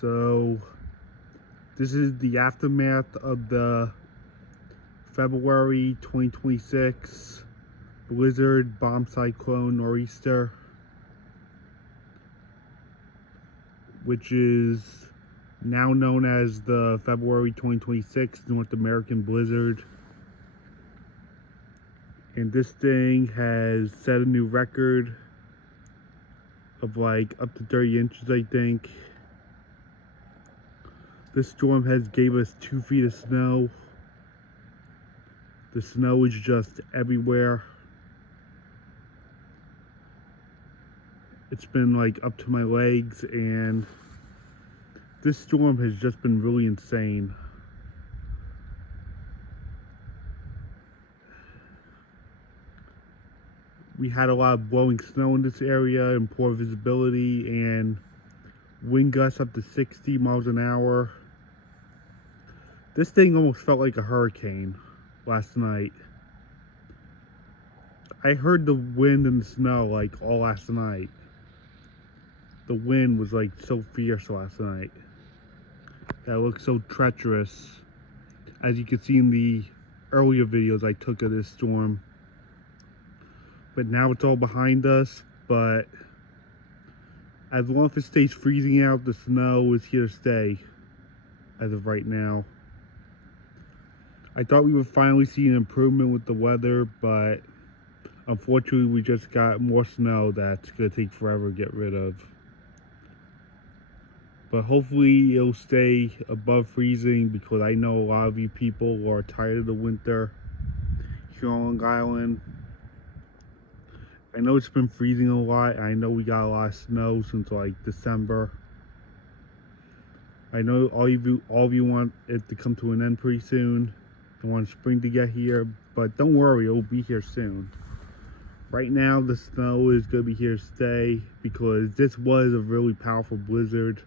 So this is the aftermath of the February 2026 blizzard, bomb cyclone, nor'easter, which is now known as the February 2026 North American blizzard. And this thing has set a new record of like up to 30 inches, I think. This storm has gave us 2 feet of snow. The snow is just everywhere. It's been like up to my legs, and this storm has just been really insane. We had a lot of blowing snow in this area and poor visibility and wind gusts up to 60 miles an hour. This thing almost felt like a hurricane last night. I heard the wind and the snow like all last night. The wind was like so fierce last night. That looked so treacherous. As you can see in the earlier videos I took of this storm. But now it's all behind us, but as long as it stays freezing out, the snow is here to stay as of right now. I thought we would finally see an improvement with the weather, but unfortunately we just got more snow that's going to take forever to get rid of. But hopefully it'll stay above freezing, because I know a lot of you people are tired of the winter here on Long Island. I know it's been freezing a lot. I know we got a lot of snow since like December. I know all of you want it to come to an end pretty soon. I want spring to get here, but don't worry, it'll be here soon. Right now the snow is going to be here to stay, because this was a really powerful blizzard.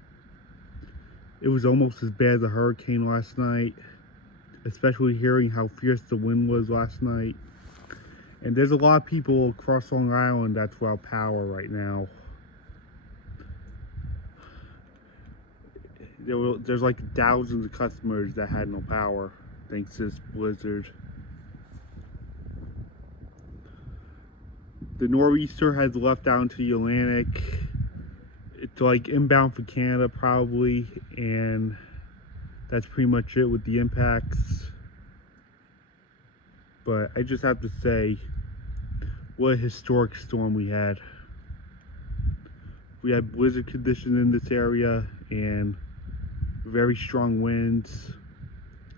It was almost as bad as a hurricane last night, especially hearing how fierce the wind was last night. And there's a lot of people across Long Island that's without power right now. There's like thousands of customers that had no power thanks to this blizzard. The nor'easter has left out into the Atlantic. It's like inbound for Canada probably, and that's pretty much it with the impacts. But I just have to say, what a historic storm we had. We had blizzard conditions in this area and very strong winds.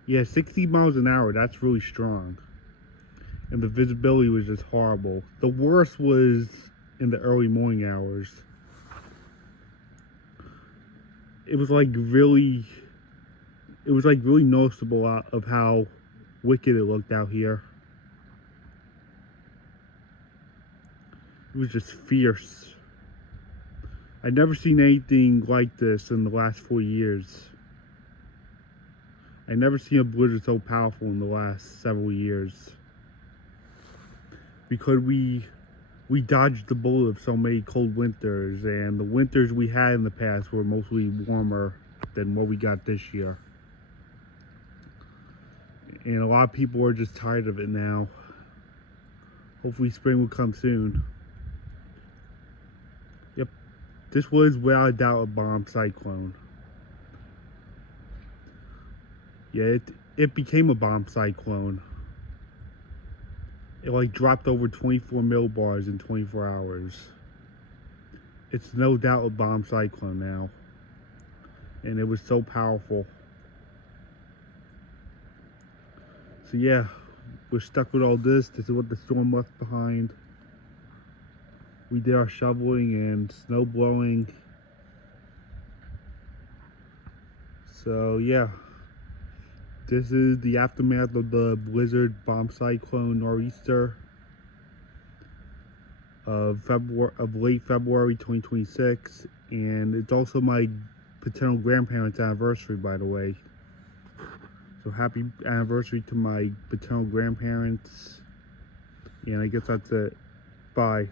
Yeah, 60 miles an hour, that's really strong. And the visibility was just horrible. The worst was in the early morning hours. It was like really noticeable of how wicked it looked out here. It was just fierce. I'd never seen anything like this in the last 4 years. I'd never seen a blizzard so powerful in the last several years. Because we dodged the bullet of so many cold winters, and the winters we had in the past were mostly warmer than what we got this year. And a lot of people are just tired of it now. Hopefully spring will come soon. Yep, this was without a doubt a bomb cyclone. Yeah, it became a bomb cyclone. It like dropped over 24 millibars in 24 hours. It's no doubt a bomb cyclone now. And it was so powerful. So yeah, we're stuck with all this. This is what the storm left behind. We did our shoveling and snow blowing. So yeah, this is the aftermath of the blizzard, bomb cyclone, nor'easter of late February 2026, and it's also my paternal grandparents' anniversary, by the way. So happy anniversary to my paternal grandparents, and I guess that's it. Bye.